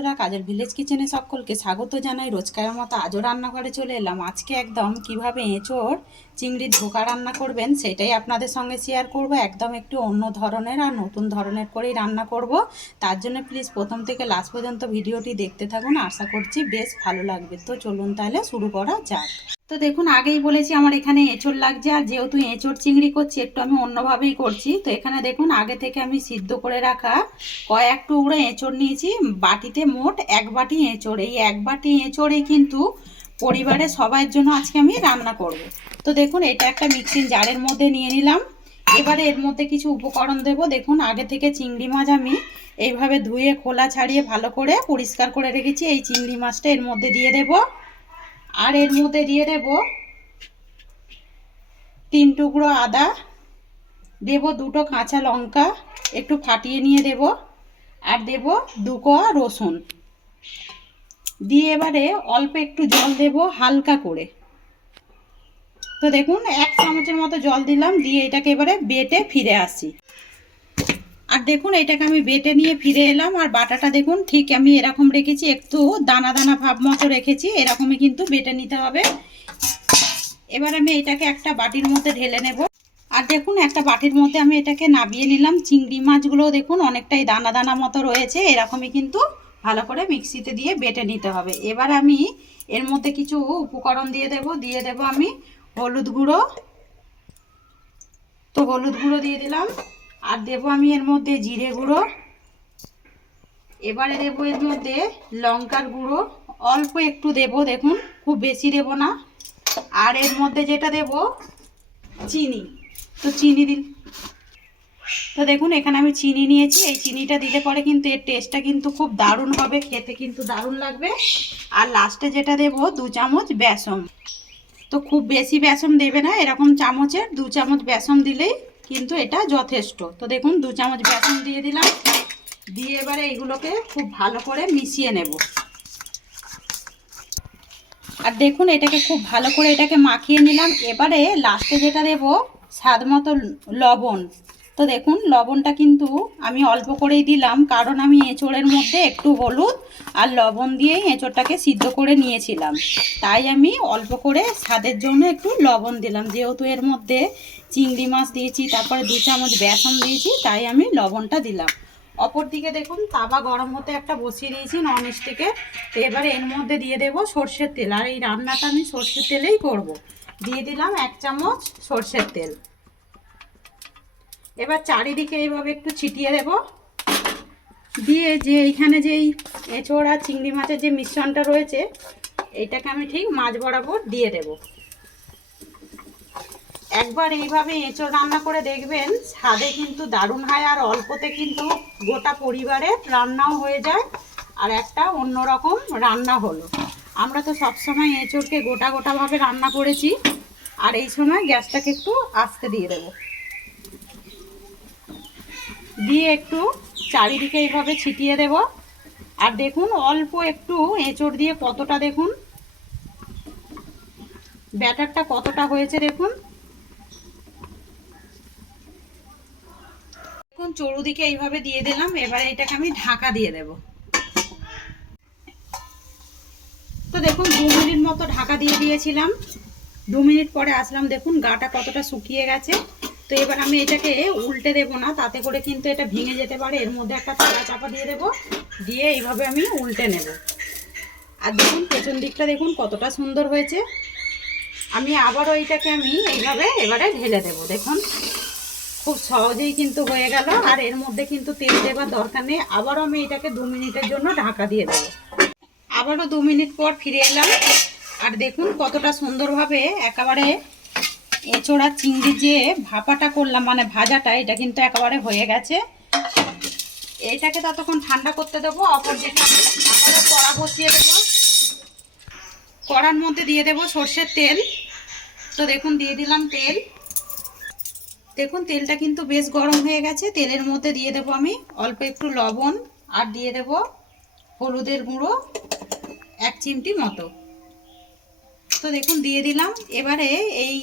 বন্ধুরা, কাজের ভিলেজ কিচেনে সকলকে স্বাগত জানাই। রোজকারের মতো আজও রান্নাঘরে চলে এলাম। আজকে একদম কীভাবে এঁচোড় চিংড়ির ধোকা রান্না করবেন সেটাই আপনাদের সঙ্গে শেয়ার করব। একদম একটু অন্য ধরনের আর নতুন ধরনের করেই রান্না করব। তার জন্য প্লিজ প্রথম থেকে লাস্ট পর্যন্ত ভিডিওটি দেখতে থাকুন। আশা করছি বেশ ভালো লাগবে। তো চলুন তাহলে শুরু করা যাক। তো দেখুন, আগেই বলেছি আমার এখানে এঁচড় লাগছে, আর যেহেতু এঁচড় চিংড়ি করছি, একটু আমি অন্যভাবেই করছি। তো এখানে দেখুন, আগে থেকে আমি সিদ্ধ করে রাখা কয়েক টুকরো এঁচড় নিয়েছি, বাটিতে মোট এক বাটি এঁচড়। এই এক বাটি এঁচড়ে কিন্তু পরিবারের সবার জন্য আজকে আমি রান্না করব। তো দেখুন, এটা একটা মিক্সিং জারের মধ্যে নিয়ে নিলাম। এবারে এর মধ্যে কিছু উপকরণ দেব। দেখুন, আগে থেকে চিংড়ি মাছ আমি এইভাবে ধুয়ে, খোলা ছাড়িয়ে ভালো করে পরিষ্কার করে রেখেছি। এই চিংড়ি মাছটা এর মধ্যে দিয়ে দেবো। আর এর মধ্যে দিয়ে দেব তিন টুকরো আদা, দেব দুটো কাঁচা লঙ্কা, একটু ফাটিয়ে নিয়ে দেব, আর দেব দু কোয়া রসুন। দিয়ে এবারে অল্প একটু জল দেব হালকা করে। তো দেখুন, এক চামচের মতো জল দিলাম, দিয়ে এটাকে এবারে বেটে ফিরে আসি। আর দেখুন, এটাকে আমি বেটে নিয়ে ফিরে এলাম, আর বাটাটা দেখুন, ঠিক আমি এরকম রেখেছি, একটু দানা দানা ভাব মতো রেখেছি, এরকমই কিন্তু বেটে নিতে হবে। এবার আমি এটাকে একটা বাটির মধ্যে ঢেলে নেব। আর দেখুন, একটা বাটির মধ্যে আমি এটাকে নাবিয়ে নিলাম, চিংড়ি মাছগুলো দেখুন, অনেকটাই দানা দানা মতো রয়েছে, এরকমই কিন্তু ভালো করে মিক্সিতে দিয়ে বেটে নিতে হবে। এবার আমি এর মধ্যে কিছু উপকরণ দিয়ে দেব দিয়ে দেব আমি হলুদ গুঁড়ো। তো হলুদ গুঁড়ো দিয়ে দিলাম। আর দেবো আমি এর মধ্যে জিরে গুঁড়ো। এবারে দেবো এর মধ্যে লঙ্কার গুঁড়ো। অল্প একটু দেব, দেখুন, খুব বেশি দেব না। আর এর মধ্যে যেটা দেব, চিনি। তো চিনি দিল তো দেখুন, এখানে আমি চিনি নিয়েছি। এই চিনিটা দিলে পরে কিন্তু এর টেস্টটা কিন্তু খুব দারুণ হবে, খেতে কিন্তু দারুণ লাগবে। আর লাস্টে যেটা দেব, দু চামচ বেসন। তো খুব বেশি বেসন দেবে না, এরকম চামচের দু চামচ বেসন দিলেই কিন্তু এটা যথেষ্ট। তো দেখুন, দু চামচ বেসন দিয়ে দিলাম। দিয়ে এবারে এইগুলোকে খুব ভালো করে মিশিয়ে নেব। আর দেখুন, এটাকে খুব ভালো করে এটাকে মাখিয়ে নিলাম। এবারে লাস্টে যেটা দেব স্বাদ মতো লবণ। তো দেখুন, লবণটা কিন্তু আমি অল্প করেই দিলাম, কারণ আমি এঁচোড়ের মধ্যে একটু হলুদ আর লবণ দিয়েই এঁচোড়টাকে সিদ্ধ করে নিয়েছিলাম। তাই আমি অল্প করে স্বাদের জন্য একটু লবণ দিলাম। যেহেতু এর মধ্যে চিংড়ি মাছ দিয়েছি, তারপরে দু চামচ বেসন দিয়েছি, তাই আমি লবণটা দিলাম। অপর দিকে দেখুন, তাওয়া গরম হতে একটা বসিয়ে দিয়েছি নন স্টিকে তো এবারে এর মধ্যে দিয়ে দেব সর্ষের তেল। আর এই রান্নাটা আমি সর্ষের তেলেই করব। দিয়ে দিলাম এক চামচ সর্ষের তেল। এবার চারিদিকে এইভাবে একটু ছিটিয়ে দেব। দিয়ে যে এইখানে যেই এঁচড় আর চিংড়ি মাছের যে মিশ্রণটা রয়েছে এইটাকে আমি ঠিক মাছ বরাবর দিয়ে দেব। একবার এইভাবে এঁচোড় রান্না করে দেখবেন, স্বাদে কিন্তু দারুণ হয় আর অল্পতে কিন্তু গোটা পরিবারের রান্নাও হয়ে যায় আর একটা অন্যরকম রান্না হলো। আমরা তো সবসময় এঁচোড়কে গোটা গোটাভাবে রান্না করেছি, আর এই সময় গ্যাসটাকে একটু আস্তে দিয়ে দেবো। দিয়ে একটু চারিদিকে এইভাবে ছিটিয়ে দেব। আর দেখুন, অল্প একটু এঁচড় দিয়ে কতটা দেখুন। ব্যাটারটা কতটা হয়েছে দেখুন। দেখুন চড়ুদিকে এইভাবে দিয়ে দিলাম। এবারে এটাকে আমি ঢাকা দিয়ে দেব। তো দেখুন, দু মিনিট মতো ঢাকা দিয়ে দিয়েছিলাম। দু মিনিট পরে আসলাম, দেখুন, গাটা কতটা শুকিয়ে গেছে। তো এবার আমি এটাকে উল্টে দেবো না, তাতে করে কিন্তু এটা ভেঙে যেতে পারে। এর মধ্যে একটা চালা চাপা দিয়ে দেবো, দিয়ে এইভাবে আমি উল্টে নেব। আর দেখুন, পেছন দিকটা দেখুন কতটা সুন্দর হয়েছে। আমি আবারও এইটাকে আমি এইভাবে এবারে ঢেলে দেব, দেখুন। খুব সহজেই কিন্তু হয়ে গেল, আর এর মধ্যে কিন্তু তেল দেবার দরকার নেই। আবারও আমি এটাকে দু মিনিটের জন্য ঢাকা দিয়ে দেবো। আবারও দু মিনিট পর ফিরে এলাম, আর দেখুন কতটা সুন্দরভাবে একেবারে এছাড়া চিংড়ি যে ভাপাটা করলাম মানে ভাজাটা, এটা কিন্তু একেবারে হয়ে গেছে। এইটাকে ততক্ষণ ঠান্ডা করতে দেবো, অপর যেটা কড়া বসিয়ে দেবো। কড়ার মধ্যে দিয়ে দেবো সর্ষের তেল। তো দেখুন, দিয়ে দিলাম তেল। দেখুন, তেলটা কিন্তু বেশ গরম হয়ে গেছে। তেলের মধ্যে দিয়ে দেবো আমি অল্প একটু লবণ, আর দিয়ে দেবো হলুদের গুঁড়ো এক চিমটি মতো। তো দেখুন, দিয়ে দিলাম। এবারে এই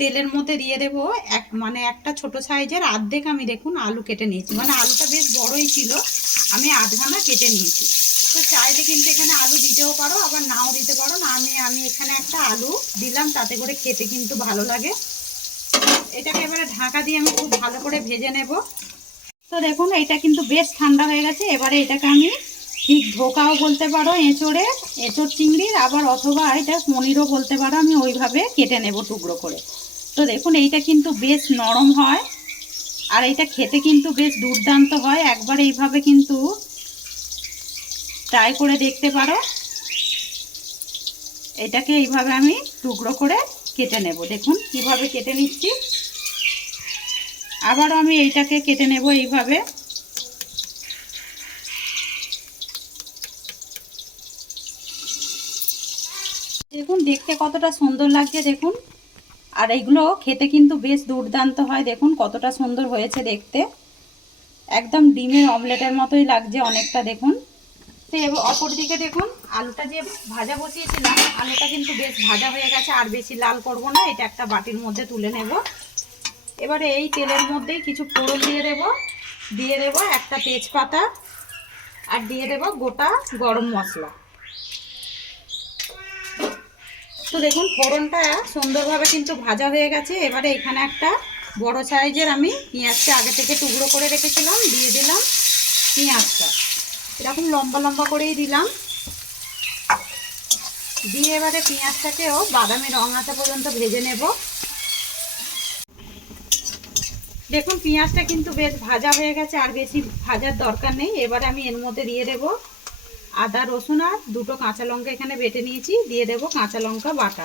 তেলের মধ্যে দিয়ে দেবো এক মানে একটা ছোট সাইজের আর্ধেক আমি দেখুন আলু কেটে নিয়েছি। মানে আলুটা বেশ বড়ই ছিল, আমি আধখানা কেটে নিয়েছি। তো চাইলে কিন্তু এখানে আলু দিতেও পারো, আবার নাও দিতে পারো। না আমি আমি এখানে একটা আলু দিলাম, তাতে করে খেতে কিন্তু ভালো লাগে। এটাকে এবারে ঢাকা দিয়ে আমি খুব ভালো করে ভেজে নেব। তো দেখুন এটা কিন্তু বেশ ঠান্ডা হয়ে গেছে। এবারে এটাকে আমি ঠিক ধোকাও বলতে পারো, এঁচড়ে, এঁচড় চিংড়ির আবার অথবা এটা পনিরও বলতে পারো, আমি ওইভাবে কেটে নেব টুকরো করে। তো দেখুন, এইটা কিন্তু বেশ নরম হয়, আর এটা খেতে কিন্তু বেশ দুর্দান্ত হয়। একবার এইভাবে কিন্তু ট্রাই করে দেখতে পারো। এটাকে এইভাবে আমি টুকরো করে কেটে নেব। দেখুন, কীভাবে কেটে নিচ্ছি। আবারও আমি এইটাকে কেটে নেব এইভাবে। দেখুন, দেখতে কতটা সুন্দর লাগছে, দেখুন। আর এইগুলো খেতে কিন্তু বেশ দুর্দান্ত হয়, দেখুন কতটা সুন্দর হয়েছে দেখতে। একদম ডিমের অমলেটের মতোই লাগছে অনেকটা, দেখুন। তো অপর দিকে দেখুন, আলুটা যে ভাজা বসিয়েছিলাম, আলুটা কিন্তু বেশ ভাজা হয়ে গেছে, আর বেশি লাল করব না, এটা একটা বাটির মধ্যে তুলে নেব। এবারে এই তেলের মধ্যেই কিছু ফোড়ন দিয়ে দেব দিয়ে দেব একটা তেজপাতা, আর দিয়ে দেব গোটা গরম মশলা। তো দেখুন, ফোড়নটা সুন্দরভাবে কিন্তু ভাজা হয়ে গেছে। এবারে এখানে একটা বড় সাইজের আমি পেঁয়াজটা আগে থেকে টুকরো করে রেখেছিলাম, দিয়ে দিলাম পেঁয়াজটা। এরকম লম্বা লম্বা করেই দিলাম। দিয়ে এবারে পেঁয়াজটাকেও বাদামি রং আসা পর্যন্ত ভেজে নেব। দেখুন, পেঁয়াজটা কিন্তু বেশ ভাজা হয়ে গেছে, আর বেশি ভাজার দরকার নেই। এবারে আমি এর মধ্যে দিয়ে দেব আদা, রসুন আর দুটো কাঁচা লঙ্কা এখানে বেটে নিয়েছি। দিয়ে দেব কাঁচা লঙ্কা বাটা।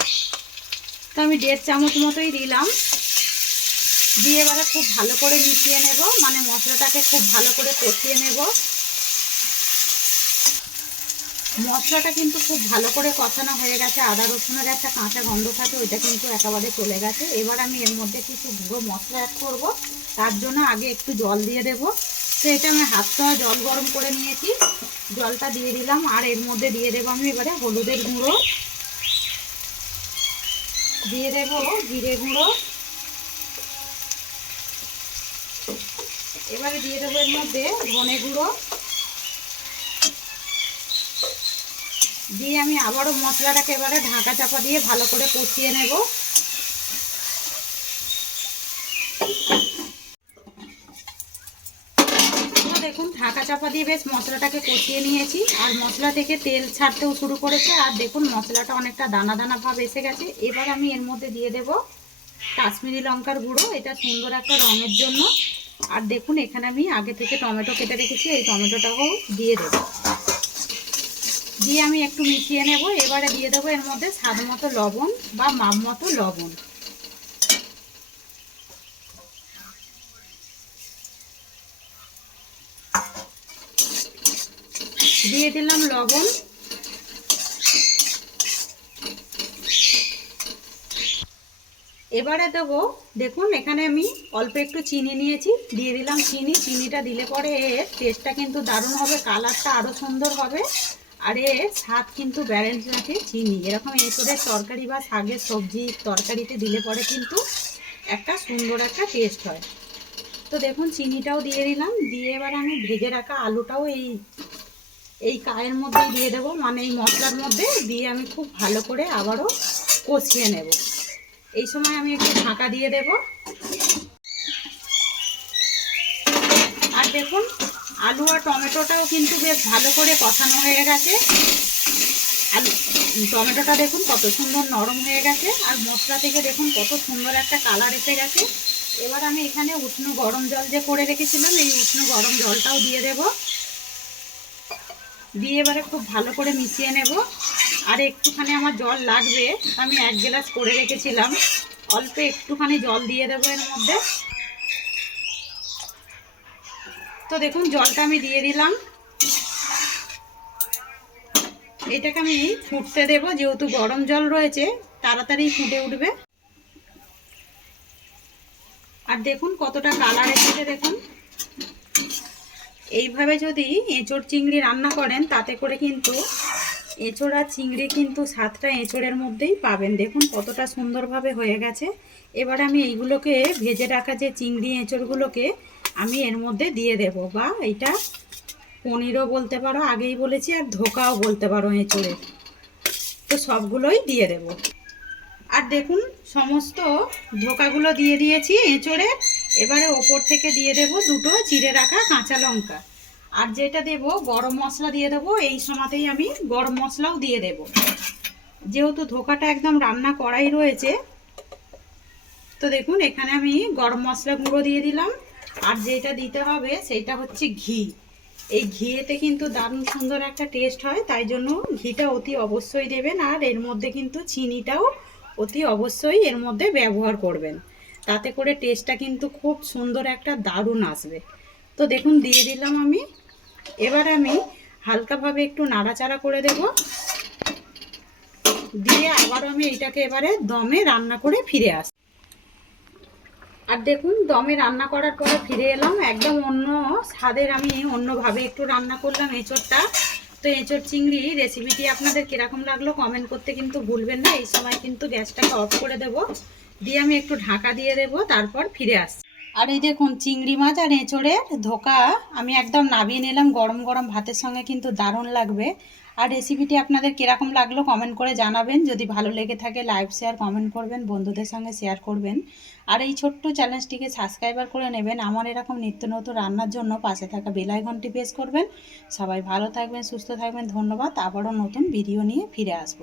তো আমি দেড় চামচ মতোই দিলাম। দিয়ে এবারে খুব ভালো করে মিশিয়ে নেব। মানে মশলাটাকে খুব ভালো করে কষিয়ে নেব। মশলাটা কিন্তু খুব ভালো করে কষানো হয়ে গেছে। আদা, রসুনের একটা কাঁচা গন্ধ থাকে, ওইটা কিন্তু একেবারে চলে গেছে। এবার আমি এর মধ্যে কিছু গুঁড়ো মশলা অ্যাড করব। তার জন্য আগে একটু জল দিয়ে দেব। তো এটা আমি হাত ধোয়া জল গরম করে নিয়েছি। জলটা দিয়ে দিলাম, আর এর মধ্যে দিয়ে দেবো আমি এবারে হলুদের গুঁড়ো। দিয়ে দেবো জিরে গুঁড়ো। এবারে দিয়ে দেবো এর মধ্যে ধনে গুঁড়ো। দিয়ে আমি আবারও মশলাটাকে এবারে ঢাকা চাপা দিয়ে ভালো করে কষিয়ে নেব দেখুন ঢাকা চাপা দিয়ে বেশ মশলাটাকে কষিয়ে নিয়েছি। আর মশলা থেকে তেল ছাড়তেও শুরু করেছে। আর দেখুন, মশলাটা অনেকটা দানা দানা ভাব এসে গেছে। এবার আমি এর মধ্যে দিয়ে দেব কাশ্মীরি লঙ্কার গুঁড়ো। এটা সুন্দর একটা রঙের জন্য। আর দেখুন, এখানে আমি আগে থেকে টমেটো কেটে রেখেছি। এই টমেটোটাও দিয়ে দেবো। দিয়ে আমি একটু মিশিয়ে নেব। এবারে দিয়ে দেবো এর মধ্যে স্বাদ মতো লবণ বা মাপ মতো লবণ। দিয়ে দিলাম লবণ। এবারে দেবো, দেখুন এখানে আমি অল্প একটু চিনি নিয়েছি, দিয়ে দিলাম চিনি। চিনিটা দিলে পরে এর টেস্টটা কিন্তু দারুণ হবে কালারটা আরও সুন্দর হবে, আর এর স্বাদ কিন্তু ব্যালেন্স রাখে চিনি। এরকম এঁচড়ের তরকারি বা শাকের সবজি তরকারিতে দিলে পরে কিন্তু একটা সুন্দর একটা টেস্ট হয়। তো দেখুন, চিনিটাও দিয়ে দিলাম, দিয়ে এবার আমি ভেজে রাখা আলুটাও এই এই কায়ের মধ্যে দিয়ে দেবো। মানে এই মশলার মধ্যে দিয়ে আমি খুব ভালো করে আবারও কষিয়ে নেব। এই সময় আমি একটু ঢাকা দিয়ে দেব। আর দেখুন, আলু আর টমেটোটাও কিন্তু বেশ ভালো করে কষানো হয়ে গেছে। আলু টমেটোটা দেখুন কত সুন্দর নরম হয়ে গেছে। আর মশলা থেকে দেখুন কত সুন্দর একটা কালার এসে গেছে। এবার আমি এখানে উষ্ণ গরম জল যে করে রেখেছিলাম, এই উষ্ণ গরম জলটাও দিয়ে দেব। দিয়ে এবারে খুব ভালো করে মিশিয়ে নেব। আর একটুখানি আমার জল লাগবে আমি এক গ্লাস করে রেখেছিলাম। অল্প একটুখানি জল দিয়ে দেবো এর মধ্যে। তো দেখুন, জলটা আমি দিয়ে দিলাম। এটাকে আমি ফুটতে দেব, যেহেতু গরম জল রয়েছে, তাড়াতাড়ি ফুটে উঠবে। আর দেখুন কতটা কালার এসেছে, দেখুন। এইভাবে যদি এঁচড় চিংড়ি রান্না করেন, তাতে করে কিন্তু এঁচড় আর চিংড়ি কিন্তু সাতটা এঁচড়ের মধ্যেই পাবেন। দেখুন কতটা সুন্দরভাবে হয়ে গেছে। এবার আমি এইগুলোকে ভেজে রাখা যে চিংড়ি এঁচড়গুলোকে আমি এর মধ্যে দিয়ে দেব, বা এটা পনিরও বলতে পারো, আগেই বলেছি, আর ধোকাও বলতে পারো এঁচড়ের তো সবগুলোই দিয়ে দেব। আর দেখুন, সমস্ত ধোকাগুলো দিয়ে দিয়েছি এঁচড়ে। এবারে ওপর থেকে দিয়ে দেব দুটো চিড়ে রাখা কাঁচা লঙ্কা। আর যেটা দেব, গরম মশলা দিয়ে দেবো, এই সময়তেই আমি গরম মশলাও দিয়ে দেব। যেহেতু ধোকাটা একদম রান্না করাই রয়েছে, তো দেখুন, এখানে আমি গরম মশলা গুঁড়ো দিয়ে দিলাম। আর যেটা দিতে হবে, সেটা হচ্ছে ঘি। এই ঘিয়েতে কিন্তু দারুণ সুন্দর একটা টেস্ট হয়, তাই জন্য ঘিটা অতি অবশ্যই দেবেন। আর এর মধ্যে কিন্তু চিনিটাও অতি অবশ্যই এর মধ্যে ব্যবহার করবেন। তাতে করে টেস্টটা কিন্তু খুব সুন্দর একটা দারুণ আসবে। তো দেখুন, দিয়ে দিলাম আমি। এবার আমি হালকাভাবে একটু নাড়াচাড়া করে দেব। দিয়ে আবার আমি এটাকে এবারে দমে রান্না করে ফিরে আস আর দেখুন, দমে রান্না করার পরে ফিরে এলাম। একদম অন্য স্বাদের আমি অন্যভাবে একটু রান্না করলাম এঁচোড়টা। তো এঁচোড় চিংড়ি রেসিপিটি আপনাদের কীরকম লাগল কমেন্ট করতে কিন্তু ভুলবেন না। এই সময় কিন্তু গ্যাসটাকে অফ করে দেব। দিয়ে আমি একটু ঢাকা দিয়ে দেব, তারপর ফিরে আসছি। আর এই দেখুন চিংড়ি মাছ আর এঁচোড়ের ধোকা, আমি একদম নামিয়ে নিলাম, গরম গরম ভাতের সঙ্গে কিন্তু দারুণ লাগবে। আর রেসিপিটি আপনাদের কীরকম লাগল কমেন্ট করে জানাবেন, যদি ভালো লেগে থাকে লাইভ শেয়ার কমেন্ট করবেন, বন্ধুদের সঙ্গে শেয়ার করবেন। আর এই ছোট্ট চ্যালেঞ্জটিকে সাবস্ক্রাইবার করে নেবেন, আমার এরকম নিত্য নতুন রান্নার জন্য পাশে থাকা বেল আইকনটি প্রেস করবেন। সবাই ভালো থাকবেন, সুস্থ থাকবেন, ধন্যবাদ। আবারও নতুন ভিডিও নিয়ে ফিরে আসব।